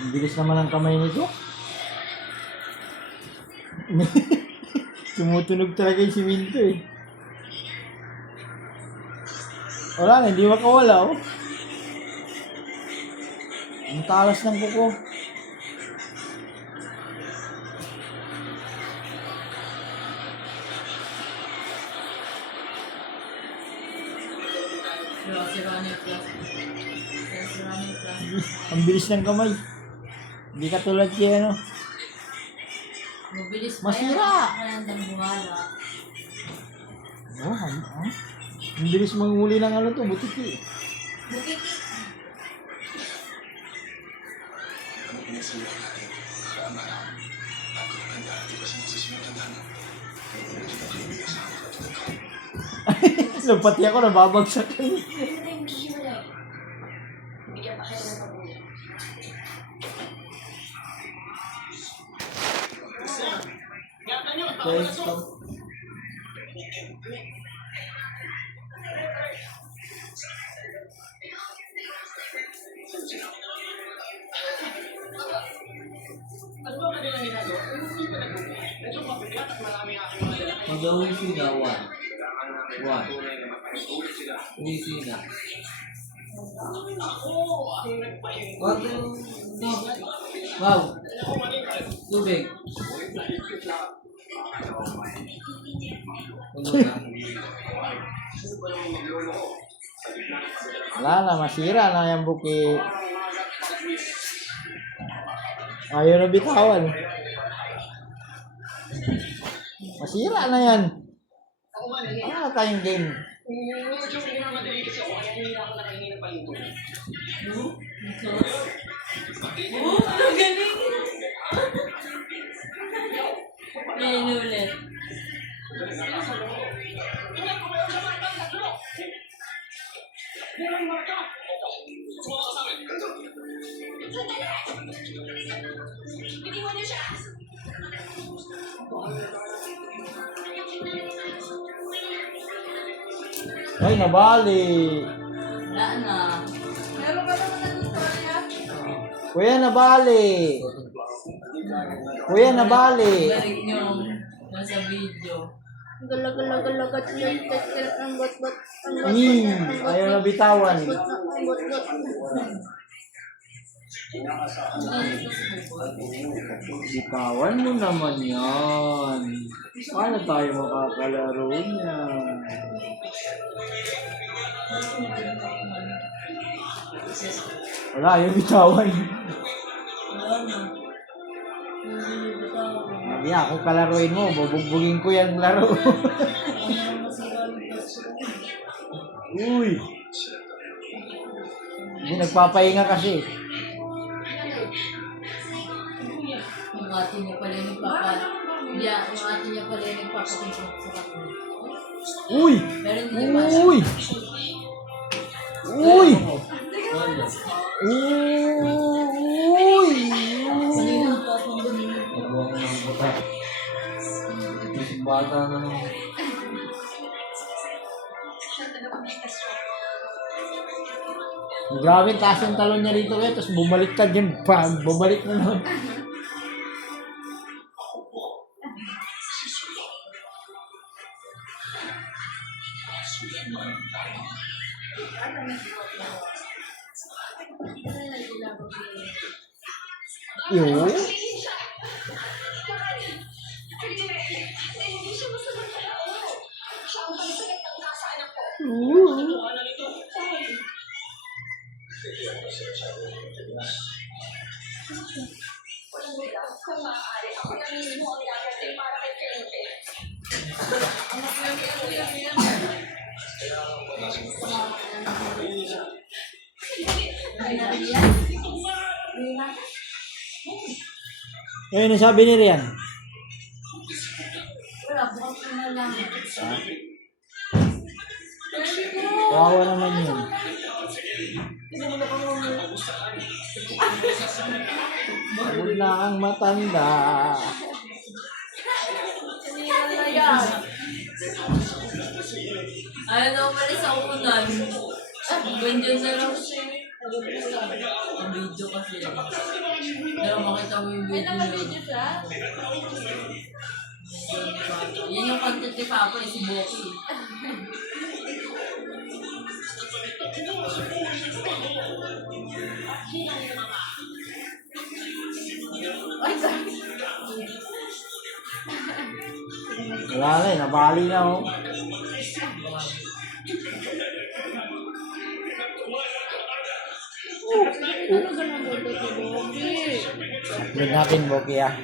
Ang bilis naman ang kamay nito. Tumutunog talaga yung siminto eh. Wala na, hindi makawala oh. Ang talas ng kuko. Ang bilis ng kamay. Hindi katulad kaya ano. Mabilis pa Masira. yan. Ang buhala. Oh, ang bilis manghuli ng ano to, butiki. Bukiki. Pati ako nababagsak. Mag-awin sila, one. Hindi sila. Wow! Tubig. Wala na, masira na yung buki. Ayaw na bitawan. Masira na yan. Ano tayong game? Ang galing! Ngayon ulit. Ay, nabali. Wala na. Meron ka naman na tutorial? Kuya, nabali. Kuya, nabali. Balik nyo nasa video. Galagat ang bot-bot. Ayaw na bitawan. Bitawan mo naman yan. Paano tayo makakalaro niyan? Wala, ayaw bitawan. Wala na. Sabi niya, kung kalaruin mo, bubugbugin ko yung laro. Uy! Hindi nagpapahinga kasi. Yung ate niya pala yung yung ate niya pala yung nagpapatingkot sa kapatid. Uy! Pero hindi naman. Uy! Uy! Uy! Kanina ang tatong ganun. Nagbuwang ng buta. Isang bata na naman. Grabe, taas yung talon niya dito kaya, tapos bumaliktad yun, bumalik na naman. Yun. Ngayon, sabi ni Rian. Wala, bukas ko na lang. Kawawa naman yun. Pagod na ang matanda. Ayaw na umalis sa unan. Ganyan na lang siya. Ang video kasi. Pero makita mo yung video yun. siya? Yan yung content ni Papa, si Boki. Ay, sorry. Wala na eh, nabali na oh. Ano ganun dito si Bobby? Upload natin, Boki ah.